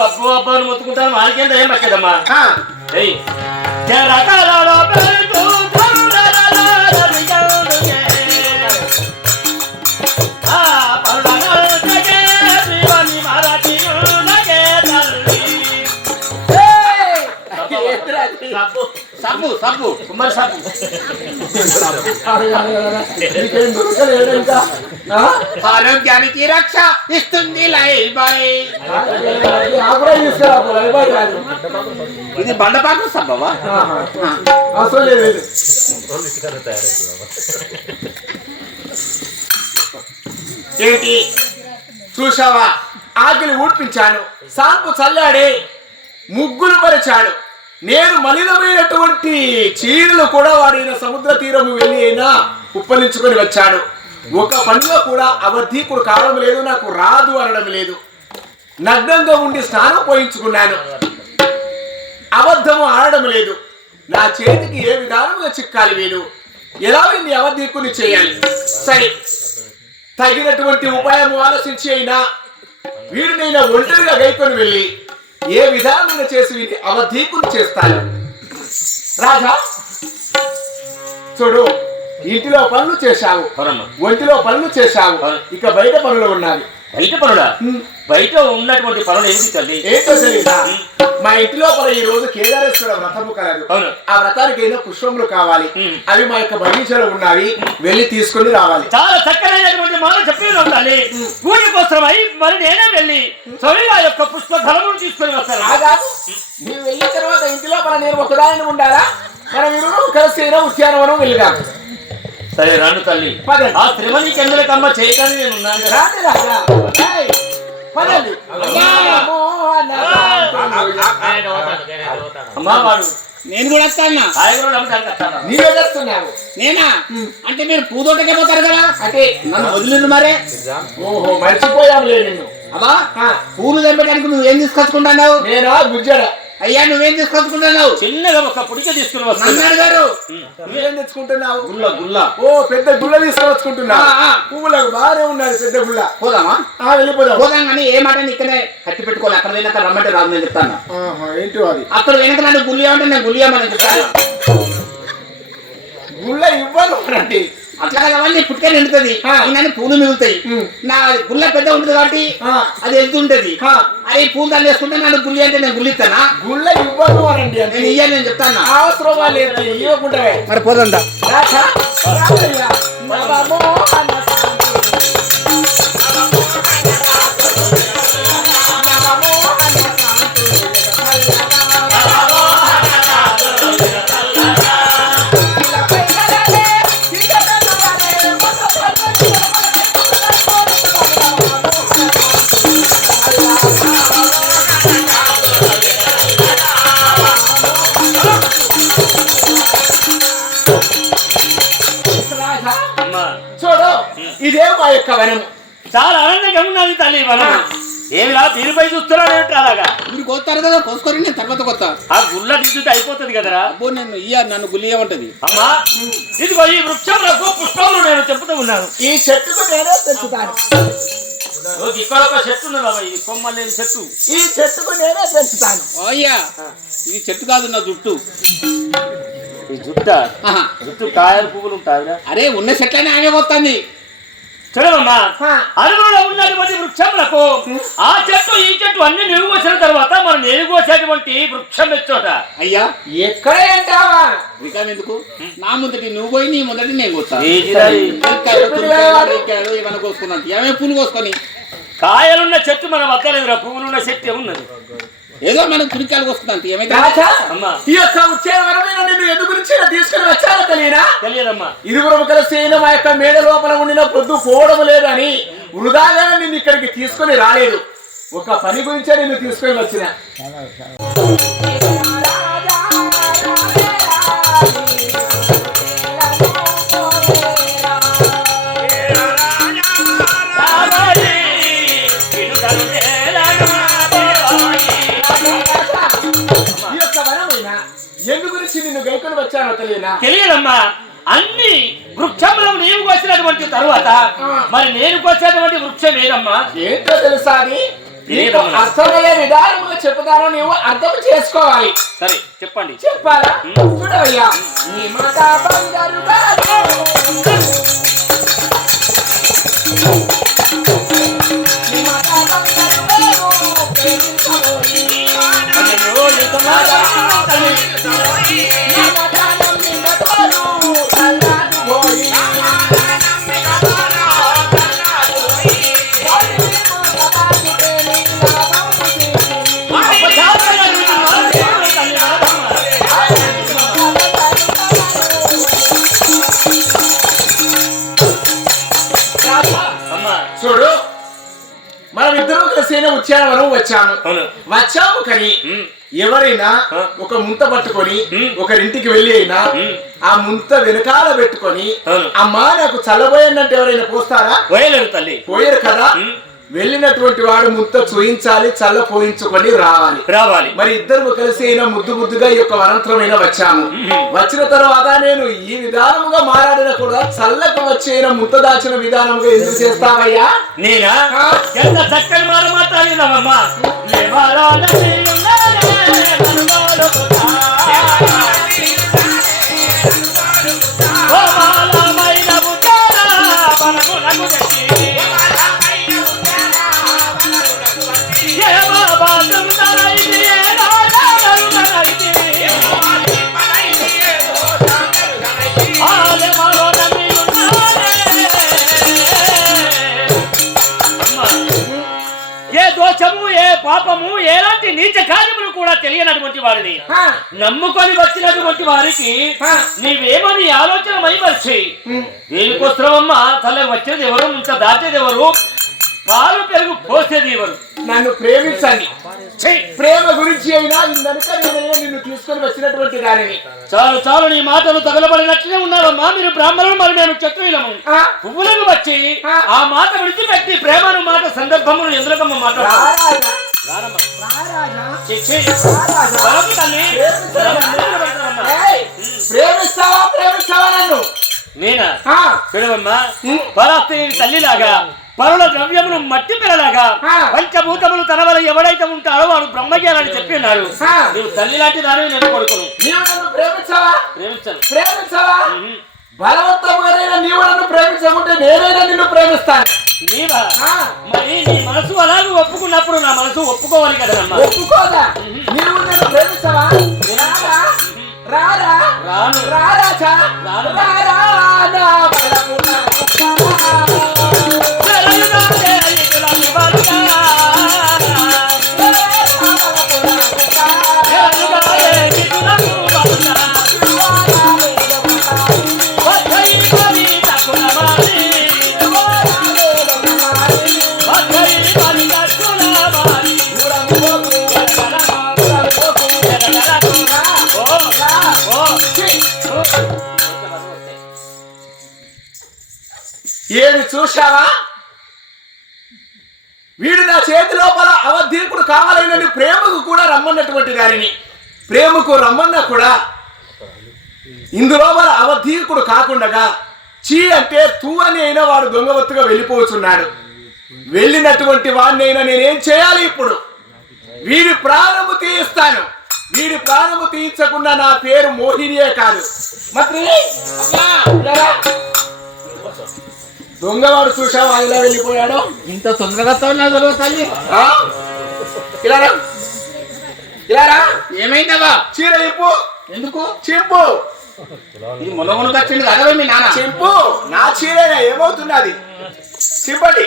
అబ్బు అబ్బు అని మొత్తుకుంటాను వాళ్ళకేంత ఏం పట్టదమ్మా ఆ, సబ్బు, సబ్బు సబ్బు కుమ్మరి సబ్బు. ఆరోగ్యానికి రక్ష ఇస్తుంది లైఫ్ బాయ్ ఆకురా తీసుకురా లైబాయ్ కాదు ఇది బండపాకు సబ్బవా అసలు ఏంటి చూసావా ఆకిలి ఊడ్పించాను. సాంపు చల్లాడే ముగ్గులు పరిచాడు. నేను మలినమైనటువంటి చీరలు కూడా వాడిన సముద్ర తీరము వెళ్ళి అయినా ఉప్పలించుకొని వచ్చాడు. ఒక పనిలో కూడా అవధీకుడు కావడం లేదు నాకు రాదు అనడం లేదు. నగ్నంగా ఉండి స్నానం పోయించుకున్నాను. అబద్ధము ఆడడం లేదు. నా చేతికి ఏ విధానంగా చిక్కాలి వీడు? ఎలా వీడిని అవధీకుని చేయాలి? సరే. తగినటువంటి ఉపాయం ఆలోచించి అయినా వీడినైనా ఒంటరిగా గైకొని వెళ్ళి ఏ విధానమైన చేసి వీడిని అవధీకులు చేస్తాను రాజా చూడు ఇంటిలో పనులు చేశావు. ఒంటిలో పనులు చేశావు. ఇక బయట పనులు ఉన్నవి బయట పనులా బయట ఉన్నటువంటి పనులు ఏమిటి తల్లి? మా ఇంటి లోపల ఈ రోజు కేదారేశ్వర వ్రతము కలదు. ఆ వ్రతానికి అయినా పుష్పములు కావాలి. అవి మా యొక్క బగీచాలో ఉన్నవి వెళ్ళి తీసుకొని రావాలి. చాలా చక్కనైనటువంటి మాట చెప్పి ఉండాలి పూజ కోసమై మరి నేనే వెళ్ళి స్వామిగా యొక్క పుష్ప ధనమును తీసుకొని వస్తాను. నీవు వెళ్ళిన తర్వాత ఇంటి లోపల నేను ఒకదాని ఉండాలా? మనం ఇరువురు కలిసి ఉద్యానవనం వెళ్ళినాం. సరే రండు తల్లి. ఆ త్రిమణి చంద్రకమ్మ చేయటానికి నేను ఉన్నాను కదా. అమ్మా. వాడు. నేను కూడా వస్తానా? కాయగూరలు అమ్మటానికి వస్తాను. నీవే చేస్తున్నావు నేనా? అంటే మీరు పూదోటకే పోతారు కదా? అంటే నన్ను వదిలిండు మరే? ఓహో మర్చిపోయాంలే నిన్ను. అమ్మా పూలు తెంపడానికి నువ్వేం తీసుకొచ్చుకుంటున్నావు? నేనా? గుజ్జడ? అయ్యా నువ్వేం తీసుకొచ్చుకుంటున్నావు? చిన్నగా ఒక పుడిక తీసుకుని వస్తాను నన్ను అడిగారు నువ్వేం తెచ్చుకుంటున్నావు? గుల్ల గుల్ల. ఓ పెద్ద ఆ, ఆ. పువ్వులకు బాగానే ఉన్నది పెద్ద గుళ్ళ పోదామా? ఆ వెళ్ళిపోదాం. పోదాం కానీ ఏ మాట ఇక్కడే కట్టి పెట్టుకోవాలి. అక్కడ వెనక రమ్మంటే రాదు నేను చెప్తాను. ఆహా, ఏంటో అది? అక్కడ వెనక నన్ను గుల్లి అంటే నేను గుల్లియమని చెప్తాను? గుళ్ళ ఇవ్వను అనండి అట్లా అవన్నీ పుట్టుకే నిండుతుంది. నన్ను పూలు మిగులుతాయి. నా గుల్ల పెద్ద ఉంటుంది కాబట్టి. అది వెళ్తుంటది. అరే పూలు దాన్ని వేసుకుంటే నన్ను గుల్లి అంటే నేను గుల్లిస్తానా గుళ్ళ ఇవ్వను అనండి నేను ఇయ్యాను నేను చెప్తాను? అవసరమా లేదు ఇవ్వకుండా మరి పోదండా వనము చాలా ఆనందంగా ఉన్నది తల్లి మనం ఏమిరా దీనిపై చూస్తున్నావు ఏమిటి అలాగా? మీరు కోస్తారు కదా కోసుకొని నేను తర్వాత కొత్త ఆ గుల్ల దిద్దుతే అయిపోతుంది కదరా. అబ్బో నేను ఇయ్య నన్ను గుల్లియమంటది అమ్మా ఇదిగో ఈ వృక్షములకు పుష్పములు నేను చెప్తూ ఉన్నాను. ఈ చెట్టుకు నేనే పెంచుతాను. ఇక్కడ ఒక చెట్టు ఉన్నది బాబా ఇది కొమ్మ లేని చెట్టు. ఈ చెట్టుకు నేనే పెంచుతాను. అయ్యా ఇది చెట్టు కాదు నా జుట్టు. ఈ జుట్ట. జుట్టు కాయలు పువ్వులు ఉంటాయిరా అరే ఉన్న చెట్లనే ఆమె పోతుంది చూడమ్మా ఆ. అరుగులో ఉన్నటువంటి వృక్షములకు ఆ చెట్టు ఈ చెట్టు అన్ని నీరు పోసిన తర్వాత మనం నీరు పోసేటువంటి వృక్షం ఎచ్చోట. అయ్యా. ఎక్కడే అంటావా? వికాం ఎందుకు? నా ముందటి నువ్వు పోయి నీ ముందటి నేను రేక్కాయలు ఏమైనా కోసుకున్నాను ఏమే పూలు కోసుకొని? కాయలున్న చెట్టు మన వద్దలేదురా పువ్వులున్న చెట్టు ఏమున్నది ఏదో మనం ఏమైతే ఈ యొక్క ఉచ్చేవరమైన నిన్ను ఎందు గురించి తీసుకుని వచ్చాను తెలియనా తెలియదమ్మా. ఇరువురు కలిసి అయిన మా యొక్క మేడ లోపల ఉండిన పొద్దు పోవడం లేదని వృధాగా నిన్ను ఇక్కడికి తీసుకొని రాలేదు. ఒక పని గురించే నిన్ను తీసుకొని వచ్చిన. వచ్చానో తెలియనా? తెలియదమ్మా. అన్ని వృక్షములను నీవు కోసినటువంటి తరువాత మరి నేను కోసేటువంటి వృక్షం ఏదమ్మా? ఏంటో తెలుసా అది? నీకు తెలియదమ్మా. అర్థమయ్యే విధానముగా చెప్తానో నీవు అర్థం చేసుకోవాలి. సరే చెప్పండి. చెప్పాలా? చూడవయ్యా. నీ మాట బంగారు. కలిసి ఉద్యానవనం వచ్చాము కానీ. ఎవరైనా. ఒక ముంత పట్టుకొని. ఒకరింటికి వెళ్ళి అయినా. ఆ ముంత వెనకాల పెట్టుకొని. అమ్మా నాకు చల్లబోయిందంటే ఎవరైనా పోస్తారా పోయలేరు తల్లి పోయారు కదా. వెళ్ళినటువంటి వాడు ముంత చూయించాలి చల్ల పోయించుకొని రావాలి. రావాలి. మరి ఇద్దరు కలిసి అయినా ముద్దు ముద్దుగా ఈ యొక్క వనంతరమైన వచ్చాము. వచ్చిన తర్వాత నేను ఈ విధానముగా మారాడిన కూడా చల్లకు వచ్చేన ముద్ద దాచిన విధానముగా ఎందుకు చేస్తావయ్యా? నేనా. ఎంత చక్కని మాట మాట్లాడినావమ్మా. పాపము ఎలాంటి నీచ కార్యములు కూడా తెలియనటువంటి వారిని. నమ్ముకొని వచ్చినటువంటి వారికి. నీవేమని ఆలోచన మైమర్చి దేనికోసమమ్మా తల వచ్చేది ఎవరు? ఇంత దాచేది ఎవరు? పాలు పెరుగు పోసేది ఎవరు నన్ను ప్రేమించండి! ప్రేమ గురించి అయినా ఇందనుక నేనైనా నిన్ను తీసుకొని వచ్చినటువంటి దానిని. చాలు చాలు నీ మాటలు తగలబడినట్లే ఉన్నావమ్మా మీరు బ్రాహ్మణులు మరి మేము క్షత్రియులము. పువ్వులకు వచ్చి ఆ. మాట విడిచిపెట్టి ప్రేమను మాట సందర్భమును ఎందుకమ్మ మాట ప్రేమిస్తావా? ప్రేమిస్తావా నన్ను? నేనా? ఉమ్. పరాస్త్రీ తల్లిలాగా పరుల ద్రవ్యమును మట్టి పిల్లలాగా. పంచభూతములు తన వల్ల ఎవడైతే ఉంటాడో వాడు బ్రహ్మజ్ఞానాన్ని చెప్పి ఉన్నాడు. తల్లి లాంటి దానివి నేను కొడుకును. ప్రేమించావా? ప్రేమించను. ప్రేమించావా. బలవంతంగానైనా నీవు నన్ను ప్రేమించకుంటే నేనైనా నిన్ను ప్రేమిస్తాను. నీవా? మరి నీ మనసు అలాగే ఒప్పుకున్నప్పుడు నా మనసు ఒప్పుకోవాలి కదమ్మా ఒప్పుకోదా? నీవు నన్ను ప్రేమించవా? రారా? రారా? రాను. రారా నా. చూశావా? వీడు నా చేతి లోపల అవధీకుడు కావాలని ప్రేమకు కూడా రమ్మన్నటువంటి దానిని. ప్రేమకు రమ్మన్నా కూడా ఇందులోపల అవధీకుడు కాకుండా చీ అంటే తూ అని అయినా వాడు దొంగవత్తుగా వెళ్ళిపోతున్నాడు వెళ్ళినటువంటి వాడిని అయినా నేనేం చేయాలి ఇప్పుడు? వీడి ప్రాణము తీయిస్తాను. వీడి ప్రాణము తీయించకుండా నా పేరు మోహినియే కాదు. మరి దొంగవాడు చూసావా ఇలా వెళ్ళిపోయాడు? ఇంత తొందరగా తోలినా తల్లి. ఆ? ఇలా రా. ఇలా రా. ఏమైందవా చీర ఇప్పు ఎందుకు? చింపు. ఇది మున మునకు వచ్చింది కదవే మీ నాన్న? చింపు. నా చీరేనా ఏమవుతున్నది? చింపటి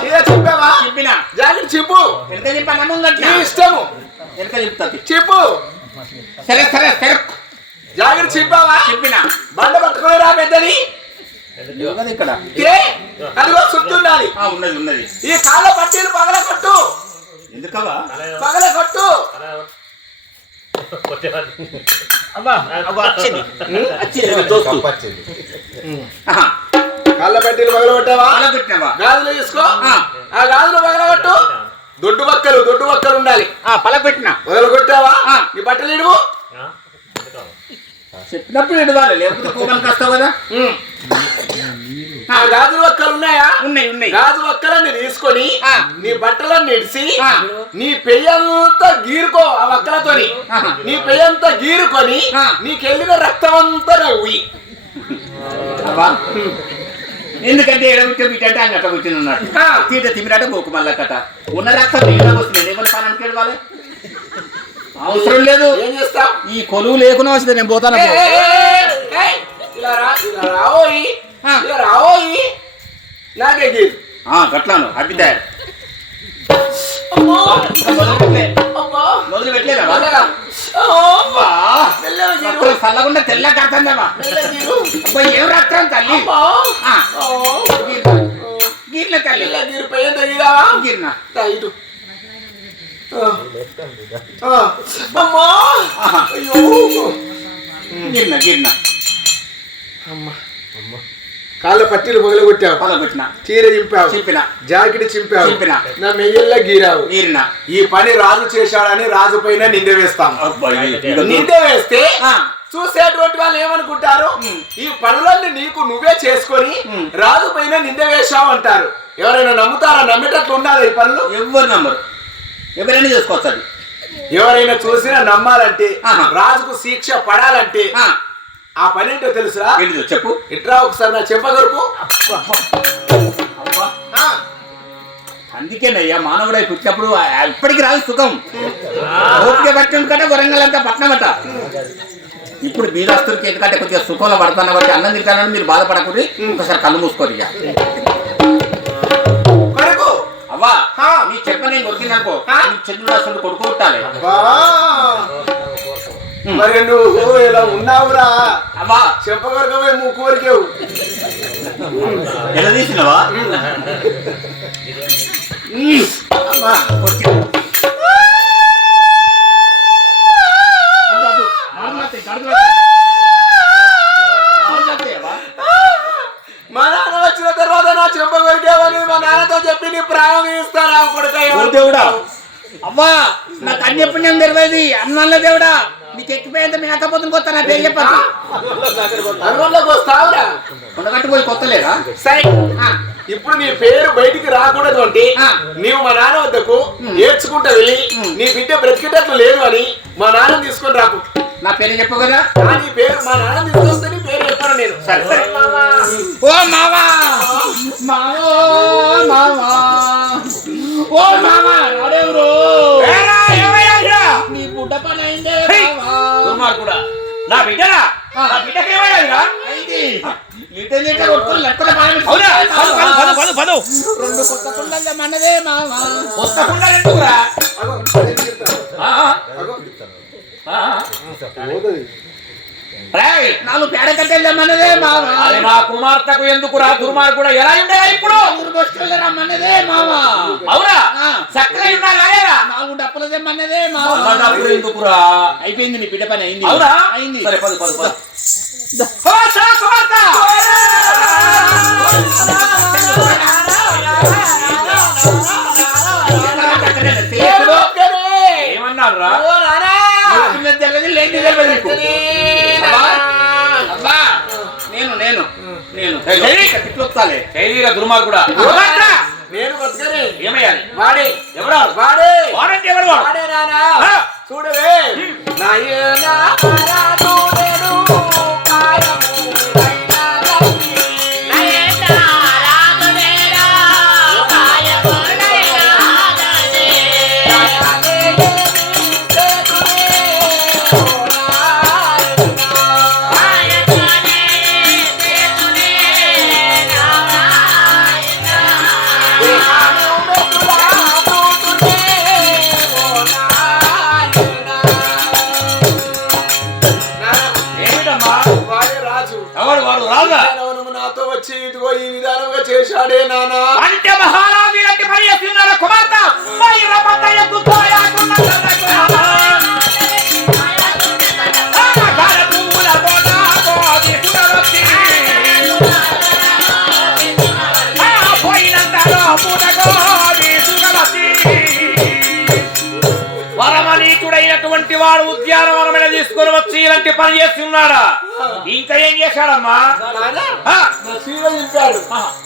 చీర చింపావా? చెప్పినా జాకెట్ చింపు. ఎంత చెప్పాను ముందు నీ ఇష్టము. ఎంత చెప్తుంది. చింపు. సరే సరే సరే. జాకెట్ చింపావా? చెప్పినా బండ పట్టుకుని రా పెద్దది. ఇక్కడ. అదిగో చుట్టుండాలి ఆ, ఉన్నది ఉన్నది. ఈ కాళ్ళ పట్టీలు పగల కొట్టు. ఎందుకవా పగల కొట్టు. కాళ్ళ పట్టీలు పగల కొట్టావా? గాజులు తీసుకో. ఆ. ఆ గాజులు పగల కొట్టు. దొడ్డు బక్కలు దొడ్డు బక్కలు ఉండాలి. ఆ, పల పెట్టినా. పగల కొట్టావా. నీ బట్టలు ఇడువు చెప్పినప్పుడు ఇడవాలి లేకపోతే కోపనికి వస్తావు కదా గాజు ఒక్కలు ఉన్నాయా ఉన్నాయి ఉన్నాయి గాజు ఒక్కలన్నీ తీసుకొని. నీ బట్టలన్నీ ఇడిసి. నీ పెయ్యంతా గీరుకో ఆ ఒక్కలతోని ఆహా. నీ పెయ్యంతా గీరుకొని. నీకెళ్ళిన రక్తం అంతా నవ్వి అబ్బా. ఎందుకంటే కూర్చో ఇటంటే ఆయన అట్లా కూర్చుని ఉన్నాడు. తీట తిమిరాట గోకు మళ్ళా కథ ఉన్న రక్తం నీళ్ళకి వస్తుంది ఏమైనా పని కేడవాలి అవసరం లేదు. ఏం చేస్తావు ఈ కొలువు లేకుండా వస్తుంది నేను పోతాను ఏయ్, ఏయ్, ఇలా రా రావోయి. రావోయి. నాకే గీరు గట్లాను అబ్బితే మొదలు పెట్టలేదా? చల్లకుండా తెల్ల కాదందమ్మా ఏం రక్తం తల్లి? గీర్న. తల్లి. గీరు గీర్న. ఇటు. అమ్మా. అయ్యో! గీర్న గీర్న. కాళ్ళ పట్టీలు మొదలుకొట్టావు పొలగొట్టిన చీర చింపావు. చింపిన. జాకెట్ చింపావు. చింపిన. నా మెయ్యల్లా గీరావు. గీర్న. ఈ పని రాజు చేశాడని రాజు పైన నింద వేస్తాం నింద వేస్తే. చూసేటువంటి వాళ్ళు ఏమనుకుంటారు? ఈ పనులన్నీ నీకు నువ్వే చేసుకొని. రాజు పైన నింద వేశావు అంటారు. ఎవరైనా నమ్ముతారా? నమ్మేటట్లు ఉండాలి ఈ పనులు? ఎవ్వరు నంబరు ఎవరైనా చేసుకోవచ్చు అది ఎవరైనా చూసినా నమ్మాలంటే. రాజుకు శిక్ష పడాలంటే ఆ, పని ఏంటో తెలుసా ఏంటిదో చెప్పు. ఇట్రా ఒకసారి నా చెప్పగలుపు. అందుకేనయ్యా మానవుడై పుట్టినప్పుడు ఇప్పటికి రాదు సుఖం. ఓపిక పట్టణం కంటే వరంగల్ అంతా పట్నం అట ఇప్పుడు బీదస్తులకి ఎందుకంటే కొద్దిగా సుఖంలో పడతాను బట్టి అన్నం తింటానని మీరు బాధపడకూడదు. ఒకసారి కళ్ళు మూసుకోరు ఇక. అవ్వా. నీ చెప్ప నేను కొరికిందనుకో. నీ చంద్రుడు కొడుకు కొట్టాలి బా. మరి నువ్వు ఇలా ఉన్నావురా. అవ్వా చెప్పగలగవే ముక్కు వరకేవు ఎలా తీసినవా? అమ్మా కొరికి. అద్దు, అద్దు. గాడులు వస్తాయి, గాడులు వస్తాయి. గాడులు వస్తాయి, అవ్వా. మా నాన్న వచ్చిన తర్వాత నా చెంప కొరికేవని మా నాన్నతో చెప్పి నీ ప్రాణం ఇస్తారా కొడుక ఓ దేవుడా అవ్వా నాకు అన్ని పుణ్యం తెలియదు దేవుడా నీకు ఎక్కిపోయేంత మేకపోతుంది కొత్త నా పేరు అనుకోలోకి వస్తావురా ఉండగట్టుకోయి కొత్త లేదా సరే. ఇప్పుడు నీ పేరు బయటికి రాకూడదు అంటే. నీవు మా నాన్న వద్దకు ఏడ్చుకుంటా వెళ్ళి నీ బిడ్డ బ్రతికేటట్లు లేదు అని మా నాన్న తీసుకొని రాకు. నా పేరు చెప్పు కదా. నీ పేరు మా నాన్న తీసుకొస్తే నీ పేరు చెప్పాను నేను. సరే. సరే. ఓ మావా! మావో మావా! ఓ మావా! రాడెవరు? నీ బుడ్డ పని అయిందే మావా దుర్మార్గుడా నా బిడ్డరా నా బిడ్డకి ఏమయ్యాదిరా అయింది. లీటర్ లీటర్ కొట్టుకుని లెక్కల పాలన అవునా? పదు పదు పదు పదు పదు. రెండు కొత్త కుండలు మనదే మావా కొత్త కుండలు ఎందుకురా? నాలుగు పేడ కట్టెలు మనదే మావా. అరే నా కుమార్తెకు ఎందుకురా దుర్మార్గుడా ఎలా ఉండేరా ఇప్పుడు? రమ్మన్నదే మావా. అవునా. చక్కగా ఉన్నా నాలుగు డప్పులు తెమ్మన్నదే మావా. ఎందుకురా? అయిపోయింది నీ బిడ్డ పని అయింది. అవునా? అయింది. సరే పదు తెలియదు లేని తెలియదు నేను. దుర్మార్గుడా! నేను ఏమయ్యాలి? వాడే. ఎవరా? వాడే. వాడంటే ఎవరు? వాడు నానా. చూడవే నాయనా Bye. వరమనీతుడైనటువంటి వాడు ఉద్యానవనమైనది తీసుకొని వచ్చి ఇలాంటి పని చేస్తున్నాడా? ఇంకా ఏం చేశాడమ్మా? చీర చింపాడు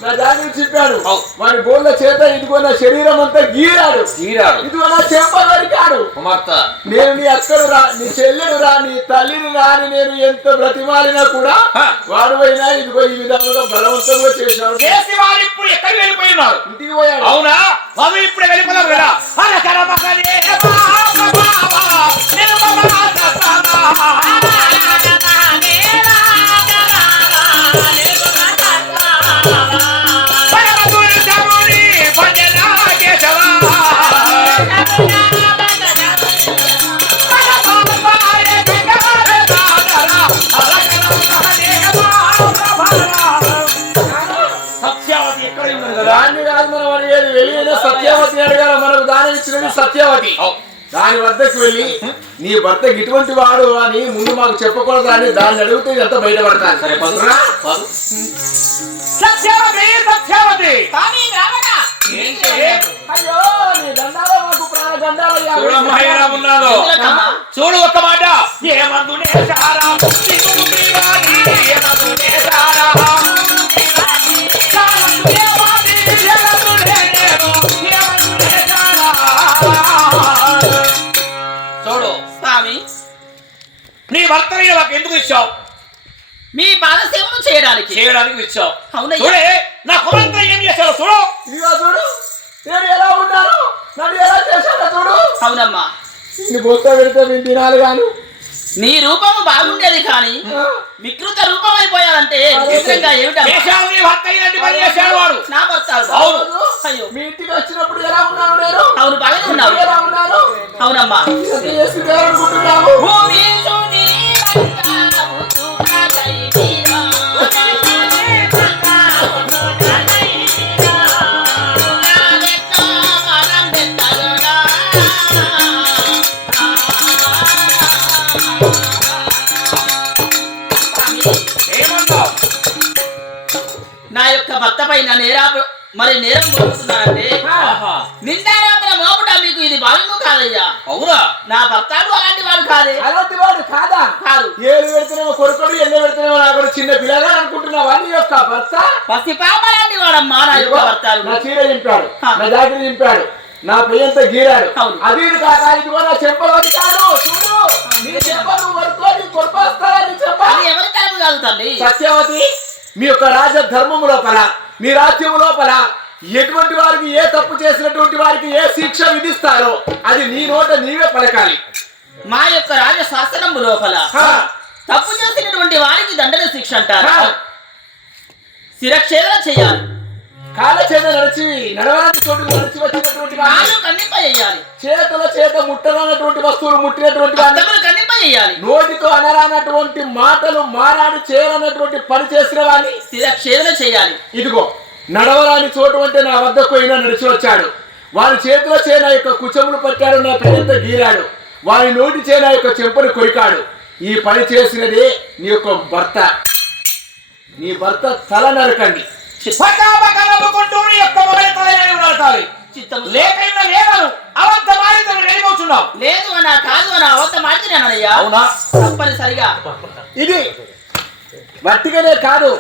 నా జాకెట్ చింపాడు అవు. వాడి గోళ్ళ చేత ఇదిగో నా శరీరం అంతా గీరాడు. తీరాడు ఇదిగో నా చెంప నరికాడు కుమార్తె. నేను నీ అక్కడు రా నీ చెల్లెడు రా నీ తల్లిని రా అని నేను ఎంత బ్రతిమాలినా కూడా. వాడు అయినా ఇదిగో ఈ విధంగా బలవంతంగా చేశాడు. చేసి వారు ఇప్పుడు ఎక్కడికి వెళ్ళిపోయినారు ఇంటికి పోయాడు. అవునా? బాబు ఇప్పుడు వెళ్ళిపోదాం కదా. హరకర మగనే బాబా బాబా, దాని వద్దకు వెళ్ళి నీ భర్త ఇటువంటి వాడు అని ముందు మాకు చెప్పకూడదు అని దాన్ని అడిగితే ఎంత బయటపడతాను? సరే సత్యావతి సత్యావతి. స్వామి రావడా ఏంటి అయ్యో నీ భర్తని నాకు ఎందుకు ఇచ్చావు? మీ పాదసేవను చేయడానికి. చేయడానికి ఇచ్చావు. అవునయ్యా. చూడే నా కుమార్తె ఏం చేశావు చూడు. ఇదిగో చూడు నేను ఎలా ఉన్నాను నన్ను ఎలా చేశాడో చూడు. అవునమ్మా. నీ బొత్త పెడితే మేము తినాలి గాను. నీ రూపము బాగుండేది కానీ వికృత రూపం అయిపోయాదంటే నిజంగా ఏమిటమ్మా చేశావు నీ భర్త ఇలాంటి పని చేశాడు వాడు. నా భర్త అవును. అయ్యో. మీ ఇంటికి వచ్చినప్పుడు ఎలా ఉన్నాను నేను? అవును బాగానే ఉన్నావు. ఎలా ఉన్నాను? అవునమ్మా. భర్త పైన నేరా మరి నేరం మోపుతున్నానంటే ఆహా. నిందారోపణ మోపుట మీకు ఇది భావ్యము కాదయ్యా. అవునా? నా భర్తాడు అలాంటి వాడు కాదే. అలాంటి వాడు కాదా? కాదు. ఏలు పెడితేనేమో కొడుకుడు ఎన్న పెడితేనేమో నా కూడా చిన్న పిల్లగా అనుకుంటున్నావా? నీ యొక్క భర్త? పసి పాప లాంటి వాడమ్మా నా యొక్క భర్తాడు. నా చీర చింపాడు హా. నా జాకెట్ చింపాడు నా పెయ్యంత గీరాడు. అది ఇది కాక ఇదిగో నా చెంపలు చూడు నీ చెంపలు వరకు నీ కొడుకొస్తారా నీ చెంప అది ఎవరి కాదు తల్లి? సత్యవతి మీ యొక్క రాజ ధర్మము లోపల మీ రాజ్యము లోపల ఎటువంటి వారికి ఏ తప్పు చేసినటువంటి వారికి ఏ శిక్ష విధిస్తారో అది నీ నోట నీవే పలకాలి మా యొక్క రాజ శాస్త్రము లోపల. తప్పు చేసినటువంటి వారికి దండన శిక్ష అంటారు. శిరక్షేదన చేయాలి కాళ్ళ చేత నడిచి నడవడానికి చోటు నడిచి వచ్చినటువంటి కాళ్ళు చేతుల చేత ముట్టరానటువంటి వస్తువులు ముట్టినటువంటి నోటితో అనరానటువంటి మాటలు మారాడు చేయనటువంటి పని చేసిన వాడిని చేయాలి. ఇదిగో నడవరాని చోటు అంటే నా వద్దకు పోయినా నడిచి వచ్చాడు. వారి చేతిలో చే నా యొక్క కుచములు పట్టాడు నా పెద్ద గీరాడు. వారి నోటి చే నా యొక్క చెంపను కొరికాడు. ఈ పని చేసినదే నీ యొక్క భర్త. నీ భర్త తల నరకండి. నవ్వుకుంటూ నీ యొక్క మొబైల్ లేకైనా వెళ్ళిపోతున్నావు. లేదు కాదు అవునా? తప్పనిసరిగా. ఇది వట్టిగానే కాదు.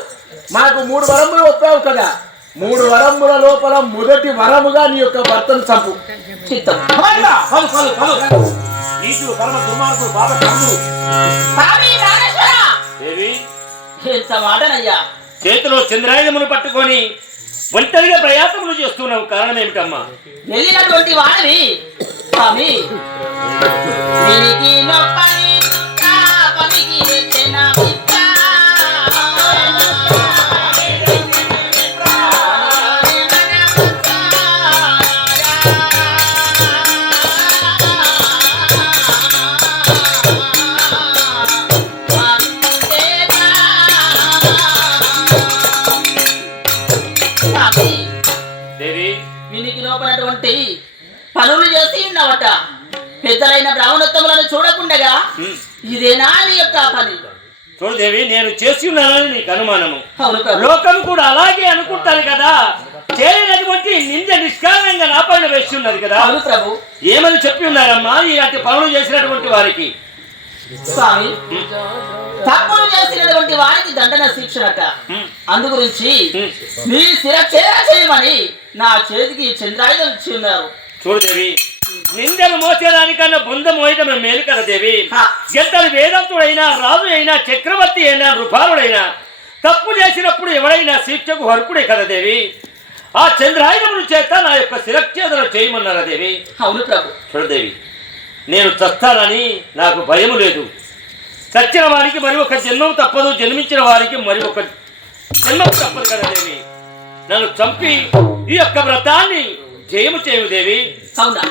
మాకు మూడు వరములు ఒప్పావు కదా. మూడు వరముల లోపల మొదటి వరముగా నీ యొక్క భర్తను చంపు. చిత్తం నీకు దుర్మార్గుడు బాబ ఎంత మాటనయ్యా. చేతిలో చంద్రాయుధమును పట్టుకొని ఒంటరిగా ప్రయాసములు చేస్తున్నావు కారణం ఏమిటమ్మా వెళ్ళినటువంటి వాడిని స్వామి దేవి నేను చేసి ఉన్నానని నీకు అనుమానము. లోకం కూడా అలాగే అనుకుంటారు కదా. చేయనటువంటి నింద నిష్కారణంగా నా పైన వేసి ఉన్నది కదా. ఏమని చెప్పి ఉన్నారమ్మా? ఇలాంటి పనులు చేసినటువంటి వారికి. స్వామి తప్పులు చేసినటువంటి వారికి దండన శిక్షణట. అందు గురించి. నీ శిరచేర చేయమని నా చేతికి చంద్రాయుధం ఇచ్చి ఉన్నారు. చూడు దేవి నిందలు మోసేదానికన్నా బుంద మోయటమే మేలు కదా దేవి. ఎంతటి వేదంతుడైనా రాజు అయినా చక్రవర్తి అయినా నృపాలుడైనా తప్పు చేసినప్పుడు ఎవడైనా శిక్షకు హర్కుడే కదా దేవి? ఆ చంద్రాయుధమును చేత నా యొక్క శిరచ్ఛేదన చేయమన్నారా దేవి? అవును ప్రభు. చూడదేవి నేను చస్తానని నాకు భయము లేదు. చచ్చిన వారికి మరి ఒక జన్మం తప్పదు జన్మించిన వారికి మరి ఒక జన్మం తప్పదు కదా దేవి? నన్ను చంపి ఈ యొక్క వ్రతాన్ని జయము చేయము దేవి. అవునా